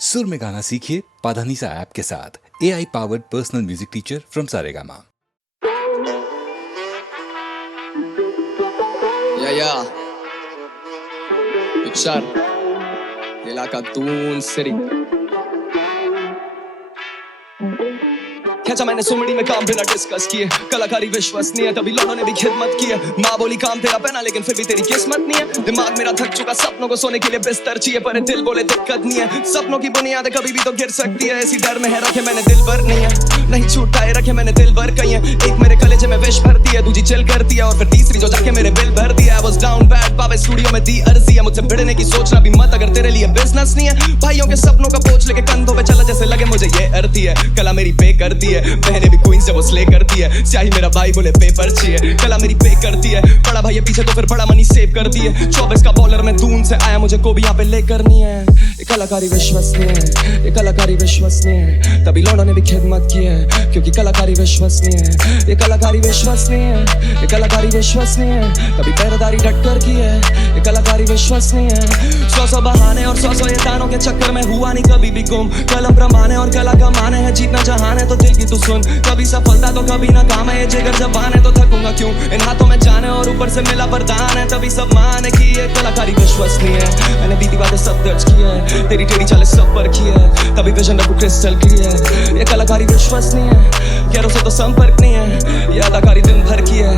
सुर में गाना सीखिए पाधानीसा ऐप के साथ। AI powered personal music teacher from Saregama. या पिक्चर इलाका दून सिरी खेचा मैंने सुमड़ी में काम बिना डिस्कस किए, कलाकारी विश्वसनीय तभी लोगों ने भी खिदमत की है। माँ बोली काम तेरा पहना लेकिन फिर भी तेरी किस्मत नहीं है। दिमाग मेरा थक चुका, सपनों को सोने के लिए बिस्तर चाहिए, पर दिल बोले दिक्कत नहीं है। सपनों की बुनियाद कभी भी तो गिर सकती है, इसी डर में है रखे मैंने दिल भर नहीं है। नहीं छूटाए रखे मैंने दिल भर कही है। एक मेरे कलेजे में विश भरती है, दूसरी चिल करती है, और फिर तीसरी जो जाके मेरे बिल भर दिया। I was down bad, पावे स्टूडियो में दी अर्जी है, मुझसे भिड़ने की सोचना भी मत अगर तेरे लिए बिजनेस नहीं है। भाइयों के सपनों का बोझ लेके कंधों पे चला जैसे लगे मुझे ये अर्थी है। कला मेरी पे करती है, बहने भी क्वीन से वो स्ले करती है। स्याही मेरा भाई बोले पेपर चाहिए, कला मेरी पे करती है। बड़ा भाई पीछे तो फिर बड़ा मनी सेव करती है। 24 का बॉलर में दून से आया, मुझे को भी यहाँ पे ले करनी है। ये कलाकारी विश्वसनीय है, ये कलाकारी विश्वसनीय है, तभी लोगों ने भी खिदमत की है, क्योंकि कलाकारी विश्वसनीय है। ये कलाकारी विश्वसनीय है, ये कलाकारी विश्वसनीय है, तभी पहरेदारी डट कर की है। ये कलाकारी विश्वसनीय है। 100 बहाने और 100 ये तानों के चक्कर में हुआ नहीं कभी भी गुम। कलम प्रमाणे और कला कमाने हैं, जीतना जहान है तो दिल की तू सुन। कभी सफलता तो कभी ना काम है, ये जिगर जबान है तो थकूंगा क्यों। इन हाथों में जाने और ऊपर से मिला वरदान है, तभी सब माने की ये कलाकारी विश्वसनीय है। मैंने बीती बातें सब दर्ज की है, तेरी टेढ़ी चालें सब पर की है, तभी विजन रखूं क्रिस्टल क्लियर। ये कलाकारी विश्वसनीय है, गैरों से तो संपर्क नहीं है। ये अदाकारी दिन भर की है,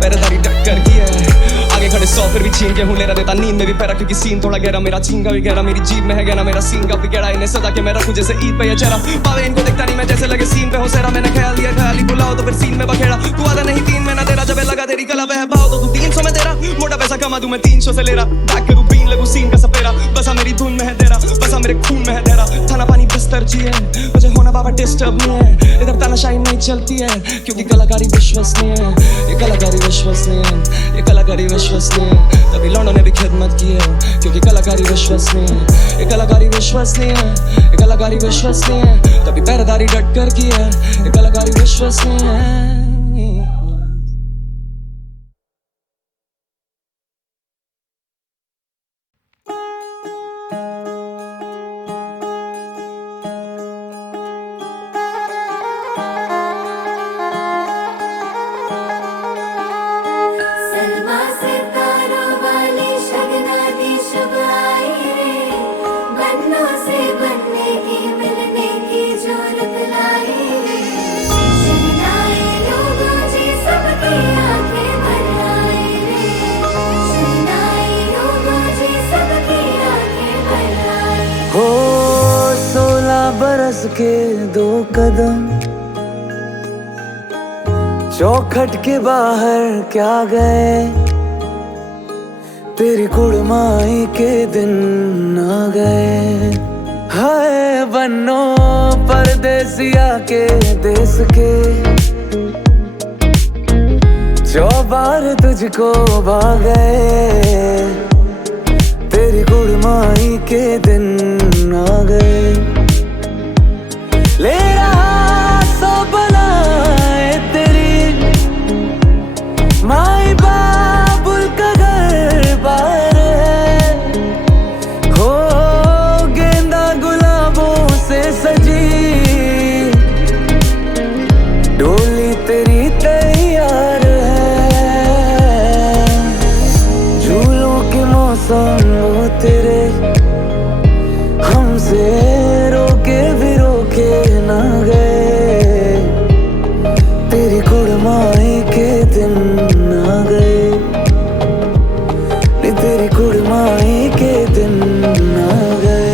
पहरेदारी डट कर की है। आगे खड़े 100 फिर भी छीन के हूँ लेरा देता नींद में भी पैरा, क्योंकि सीन थोड़ा गहरा, मेरा चीन का भी गहरा, मेरी जीभ में है गहरा, मेरा सीन का भी गहरा। इन्हें सदा के मैं रखूं जैसे ईद पे ये चेहरा, पावे इनको दिखता नहीं मैं जैसे लगे सीन पे हो सेरा। मैंने ख्याल दिया ख्याली बुलाओ तो फिर सीन में बखेड़ा। तू आधा नहीं 3 महीना तेरा, जब लगा तेरी कला वह भाव तो तू 300 में तेरा। मोटा पैसा कमा दूं मैं 300 से ले रहा, बैक करूं बीन लगूं सीन का सपेरा। बसा मेरी धुन में है तेरा, बसा मेरे खून में है तेरा। खाना पानी बिस्तर चाहिए, मुझे होना बाबा डिस्टर्ब नहीं है। इधर तानाशाही नहीं चलती है, क्योंकि कलाकारी विश्वसनीय है। ये कलाकारी विश्वसनीय है, ये कलाकारी विश्वसनीय है, तभी लौंडों ने भी खिदमत की है, क्योंकि कलाकारी विश्वसनीय है। ये कलाकारी विश्वसनीय है, ये कलाकारी विश्वसनीय है, तभी पहरेदारी डट कर की है। ये कलाकारी विश्वसनीय है। हो 16 बरस के 2 कदम चौखट के बाहर क्या गए, तेरी कुड़माई के दिन आ गए। हाय बन्नो परदेसिया के देश के, चौबार तुझको भागे, तेरी कुड़माई के दिन आ गए। ले रहा सो बनाए तेरी माई बाबुल का घर बार है, हो गेंदा गुलाबों से सजी डोली तेरी तैयार है। झूलों के मौसम वो तेरे हमसे रोके भी रोके ना गए, तेरी कुड़माई के दिन आ गए, तेरी कुड़माई के दिन आ गए।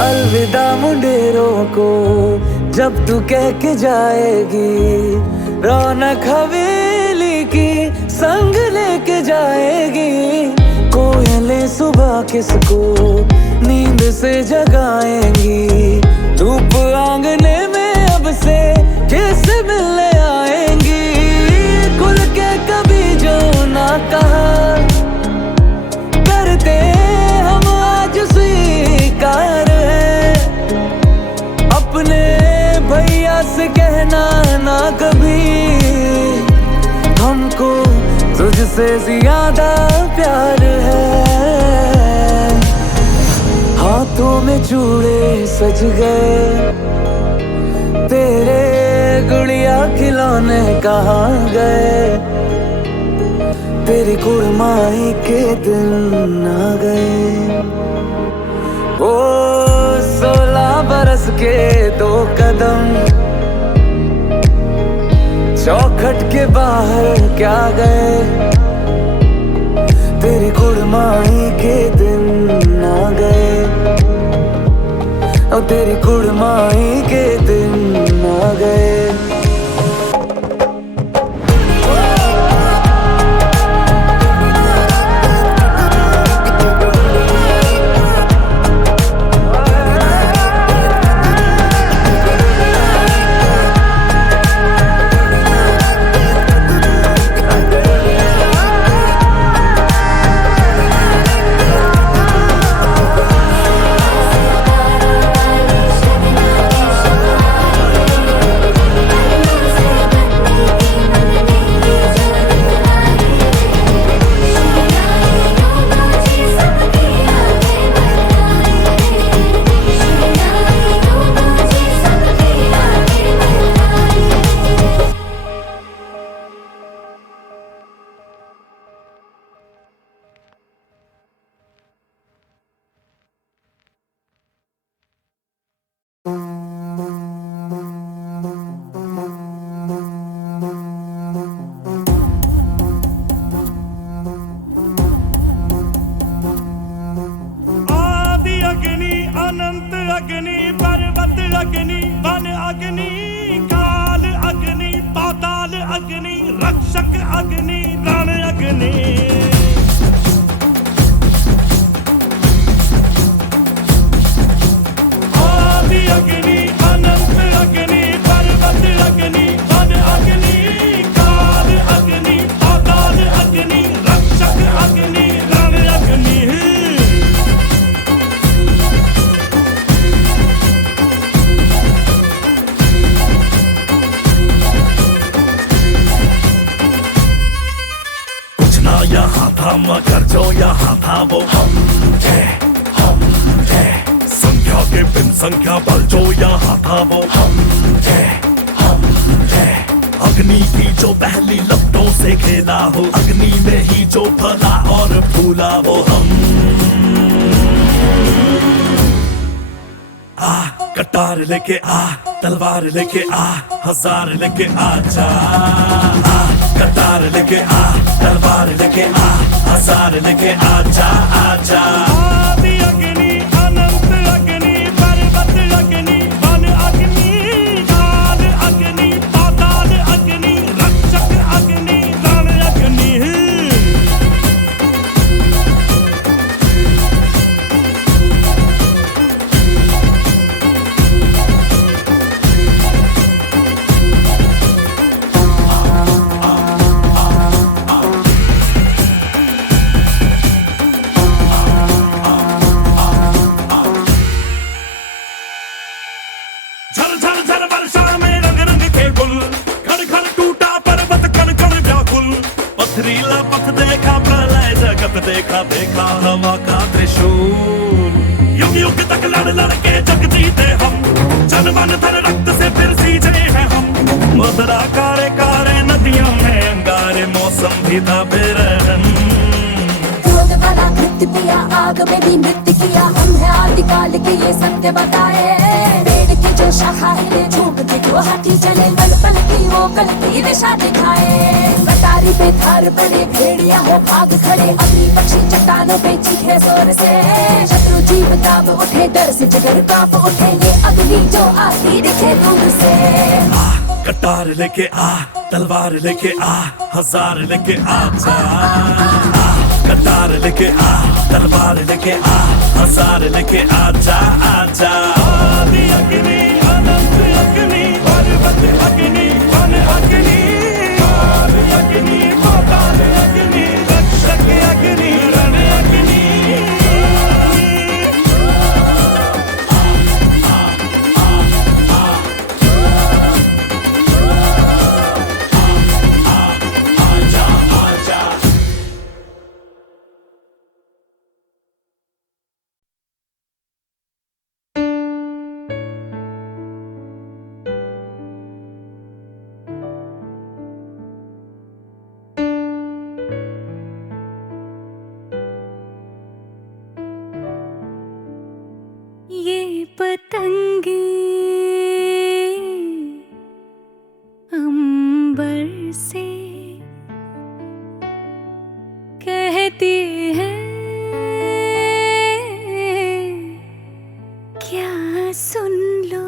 अलविदा मुंडेरों को जब तू कह के जाएगी, रौनक हवेली की संग लेके जाएगी। कोयलें सुबह किसको नींद से जगाएंगी, धूप आंगने में अब से किससे मिलने आएंगी। ना कभी, हमको तुझसे ज्यादा प्यार है। हाथों में चूड़े सज गए, तेरे गुड़िया खिलौने कहाँ गए, तेरी कुड़माई के दिन आ गए। ओ 16 बरस के 2 कदम चौखट के बाहर क्या गए, तेरी कुड़माई के दिन आ गए, और तेरी कुड़माई के दिन आ गए। अनंत अग्नि पर्वत अग्नि वन अग्नि काल अग्नि पाताल अग्नि रक्षक अग्नि रण अग्नि। आदि अग्नि अनंत अग्नि पर्वत अग्नि वन अग्नि काल अग्नि पाताल अग्नि रक्षक अग्नि रण अग्नि। यहाँ था मगर जो यहाँ था वो हम थे। संख्या के बिन संख्या बल जो यहाँ था वो हम थे। अग्नि की जो पहली लपटों से खेला हो, अग्नि में ही जो फला और फूला वो हम। आ कटार लेके आ, तलवार लेके आ, हजार लेके आ जा। कटार लेके आ, तलवार लेके आ, हजार लेके आ जा, आ जा। आदि अग्नि अनंत अग्नि पर्वत अग्नि वन अग्नि काल अग्नि पाताल अग्नि रक्षक अग्नि रण अग्नि। झर झर झर वर्षा में रंग रंग के गुल, खड़ खड़ टूटा पर्वत कण कण व्याकुल। पथरीला पथ देखा प्रलय जगत देखा, देखा हवा का त्रिशूल। युग युग तक लड़ लड़ के जग जीते हम, जन मन धन रक्त से फिर सींचे हैं हम। मदरा कारे कारे नदियों में अंगारे, मौसम भी था बेरहम। क्रोध वाला नृत्य किया, आग में भी नृत्य किया, हम है आदिकाल के ये सत्य बताए। जो शाखा हिले झूम के जो हाथी चले, पल पल की वो कल की दिशा दिखाए। कटारी पे थार पड़े भेड़िया हो भाग खड़े, अग्नि पक्षी चट्टानों पे चीखे जोर से। शत्रु जीव दाब उठे, डर से जिगर कांप उठे, ये अग्नि जो आती दिखे दूर से। कटार लेके आ, तलवार लेके आ, हजार लेके आ जा। कटार लेके आ, तलवार लेके आ, हजार लेके आ जा, आ जा। आदि अग्नि अनंत अग्नि पर्वत अग्नि वन अग्नि काल अग्नि पाताल अग्नि रक्षक अग्नि रण अग्नि। ये पतंगे अंबर से कहती है क्या सुन लो,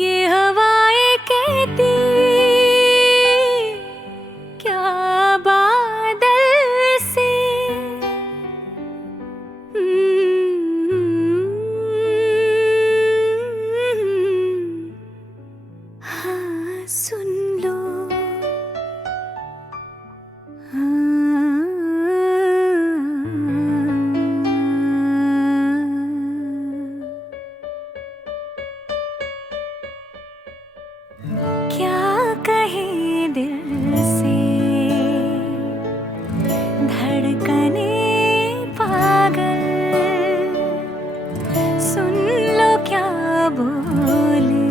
ये हवाएं कहती क्या बादल से। हाँ सुन लो, क्या कहे दिल से धड़कने पागल, सुन लो क्या बोले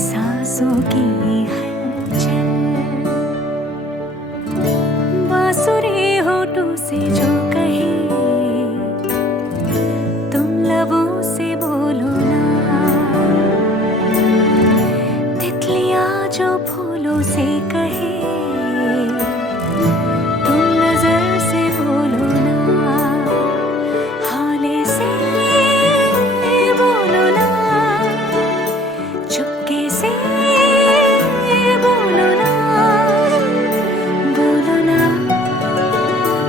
सांसों की हलचल, बांसुरी होठों से जो कहे तुम लबों से बोलो ना, तितलियां जो फूलों से कहे तुम नजर से बोलो ना, हौले से बोलो ना, चुपके से बोलो ना, बोलो ना,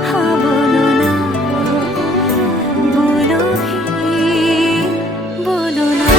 हाँ बोलो ना, बोलो भी बोलो ना।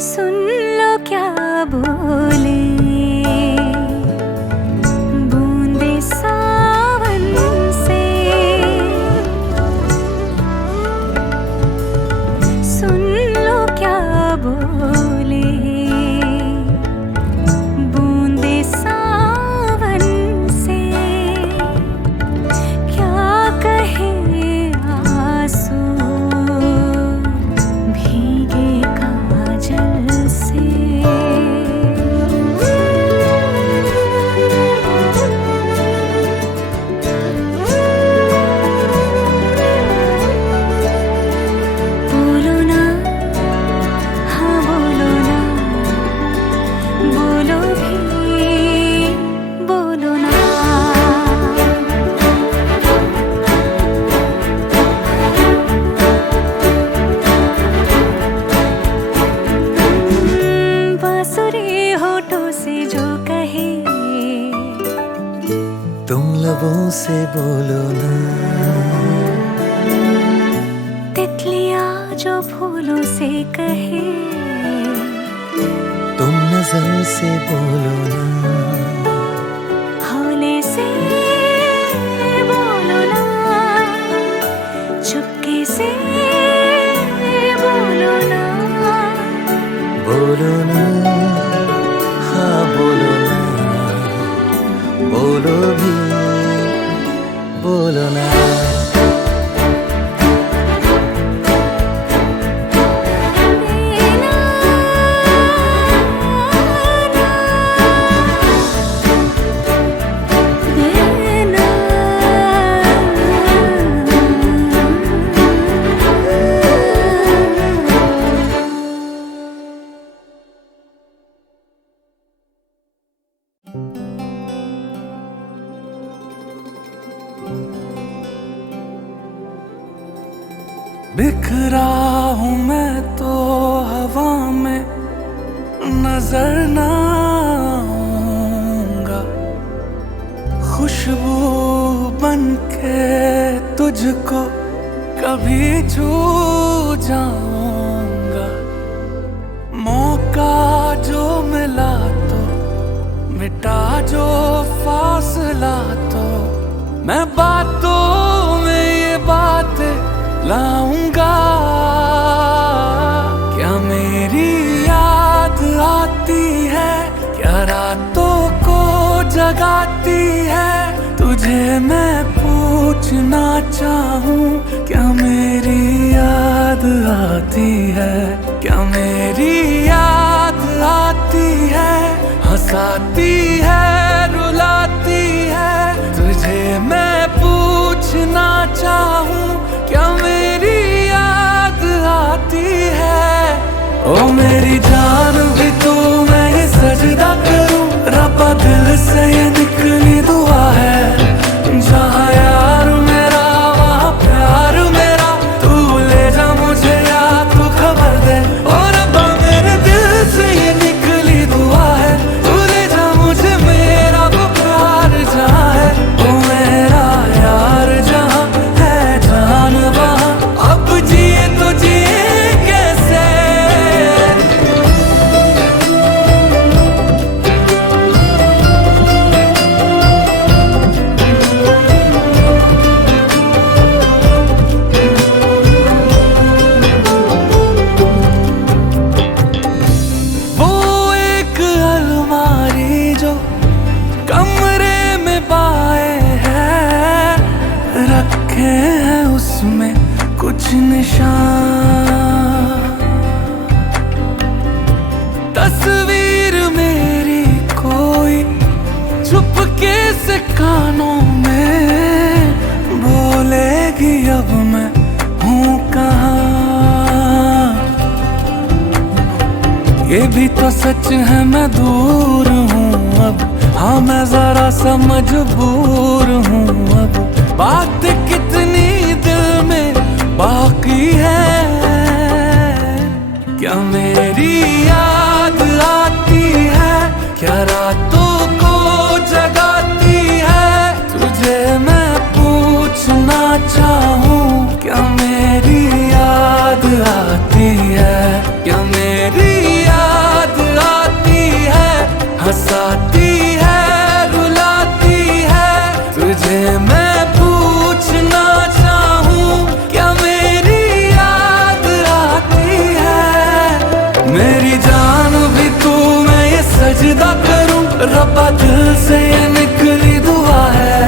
सुन लो क्या बोले बूंदे सावन से, सुन लो क्या बोले बूंदे सावन से, क्या कहे आंसू भीगे काजल से। बोलो ना, हाँ बोलो ना, बोलो भी बोलो ना। बांसुरी होठों से जो कहे तुम लबों से बोलो ना, तितलियां जो फूलों से कहे तुम नजर से बोलो ना, हौले से बोलो ना, चुपके से बोलो ना, बोलो ना, हाँ बोलो ना, बोलो भी बोलो ना। बिखरा हूँ मैं तो हवा में नजर ना आऊंगा, खुश बन के तुझको कभी छू जाऊंगा, मौका जो मिला तो मिटा जो फासला तो मैं बातों में ये बात लाऊंगा। क्या मेरी याद आती है, क्या रातों को जगाती है, तुझे मैं पूछना चाहूं क्या मेरी याद आती है, क्या मेरी याद आती है, हंसाती है रुलाती है, तुझे मैं पूछना चाहूं क्या मेरी याद आती है। ओ मेरी जान भी तू मैं ये सजदा करूं, रब्बा दिल से ये निकली दुआ है, जहाँ यार मेरा वहाँ प्यार मेरा, तू ले जा मुझे या तू खबर दे। और रब्बा मेरे दिल से ये निकली दुआ है, तू ले जा मुझे मेरा वो प्यार जहाँ है, ओ मेरा यार जहाँ है जान वहाँ, अब जिए तो जिए कैसे। वो एक अलमारी जो कमरे में पाए हैं, रखे हैं उसमें कुछ निशान, तस्वीर मेरी कोई चुपके से कानों में बोलेगी अब मैं हूँ कहाँ। ये भी तो सच है मैं दूर हूँ अब, हाँ मैं जरा सा मजबूर हूँ अब, बात कितनी दिल में बाकी है। क्या मेरी याद आती है, क्या रातों को जगाती है, तुझे मैं पूछना चाहूँ क्या मेरी याद आती है, क्या मेरी याद आती है, हंसाती है रुलाती है, तुझे मैं पूछना चाहूँ क्या मेरी याद आती है। मेरी जान भी तू मैं ये सजदा करूं, रब्बा दिल से ये निकली दुआ है,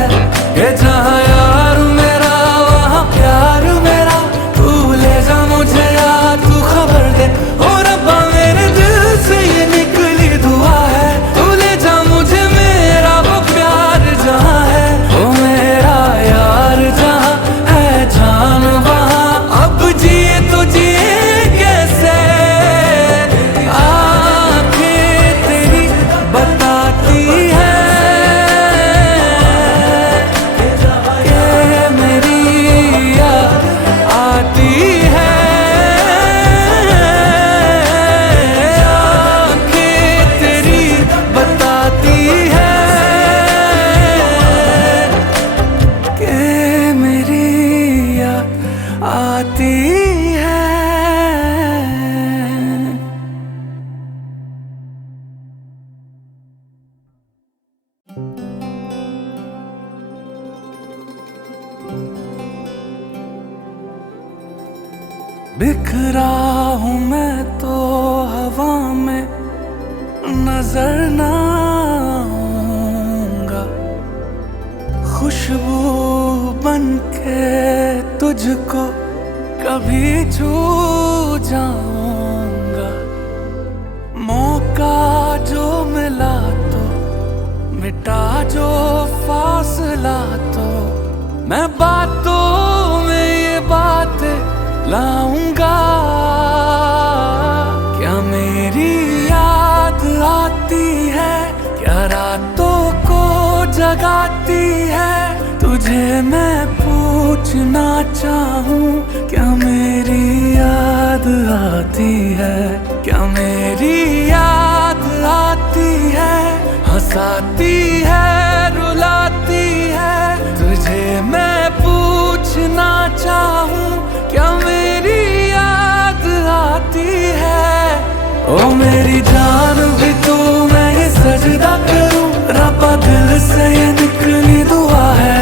ये जहाँ यार मेरा वहाँ प्यार मेरा, तू ले जा मुझे या तू खबर दे। ओ रब्बा मेरे दिल से ये निकली दुआ है, तू ले जा मुझे मेरा वो प्यार जहाँ है, ओ मेरा यार जहाँ है जान वहाँ, अब जिए तो जिए कैसे। आंखें तेरी बताती है कि मेरी याद आती है, आंखें तेरी बताती है कि मेरी याद आती है। बिखरा हूँ मैं तो हवा में, नजर ना आऊंगा, खुशबू बन के तुझको कभी छू जाऊंगा, मौका जो मिला तो मिटा जो फासला तो मैं बातों में ये बात लाऊंगा। क्या मेरी याद आती है, क्या रातों को जगाती है, तुझे मैं पूछना चाहूँ क्या मेरी याद आती है, क्या मेरी याद आती है, हंसाती है रुलाती है, तुझे पूछना चाहूं क्या मेरी याद आती है? ओ मेरी जान भी तू, मैं ये सजदा करूं रब्बा, दिल से ये निकली दुआ है।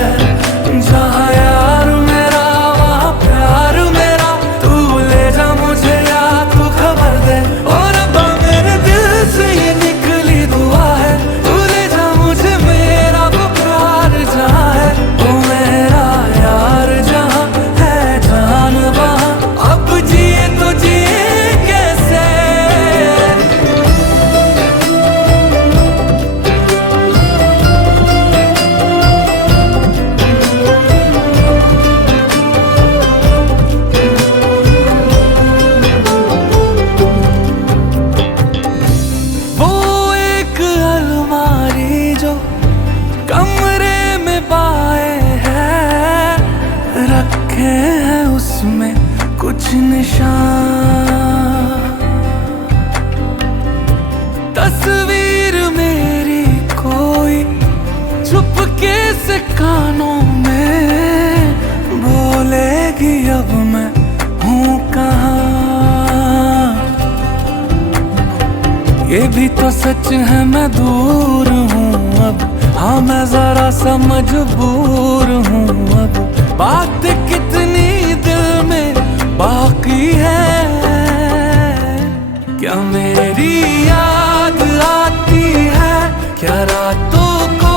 जहाँ यार मेरा वहाँ प्यार मेरा, तू ले जा मुझे या तू खबर दे। ओ रब्बा मेरे दिल से ये निकली दुआ है, तू ले जा मुझे मेरा वो प्यार जहाँ है। ओ मेरा यार जहाँ है जान वहाँ, अब जिए तो जिए कैसे? वो एक अलमारी जो कमरे में पाए हैं, रखे हैं उसमें कुछ निशान। तस्वीर मेरी कोई चुपके से कानों में बोलेगी, अब मैं हूँ कहाँ? ये भी तो सच है मैं दूर हूँ अब, हाँ मैं जरा सा मजबूर हूँ अब। बात कितनी दिल में बाकी है, क्या मेरी याद आती है? क्या रातों को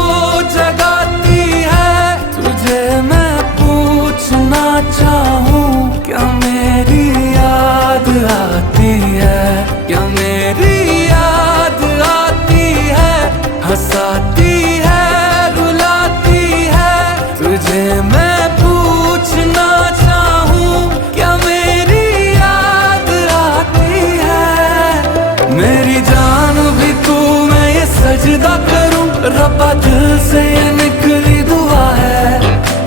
जगाती है? तुझे मैं पूछना चाहूँ क्या मेरी याद आती है? क्या मेरी याद आती है? हंसाती है, रुलाती है, तुझे मैं पूछना चाहूँ क्या मेरी याद आती है? मेरी जान भी तू, मैं ये सजदा करूं रब्बा, दिल से ये निकली दुआ है।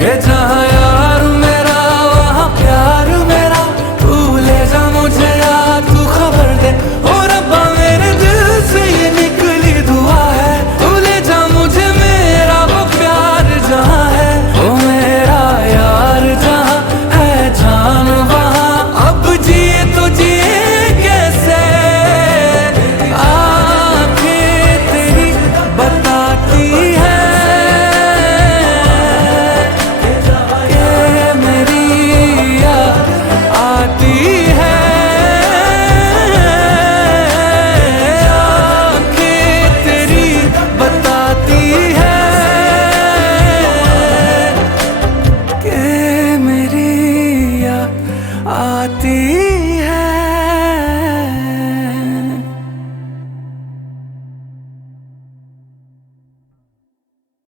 ये जहाँ यार मेरा वहाँ प्यार मेरा, तू ले जा मुझे या तू खबर दे। ओ रब्बा मेरे दिल से ये निकली दुआ है, तू ले जा मुझे मेरा वो प्यार जहाँ है। ओ मेरा यार जहाँ है जान वहाँ, अब जिए तो जिए कैसे? आंखें तेरी बताती है कि मेरी याद आती है। आंखें तेरी बताती है कि मेरी याद आती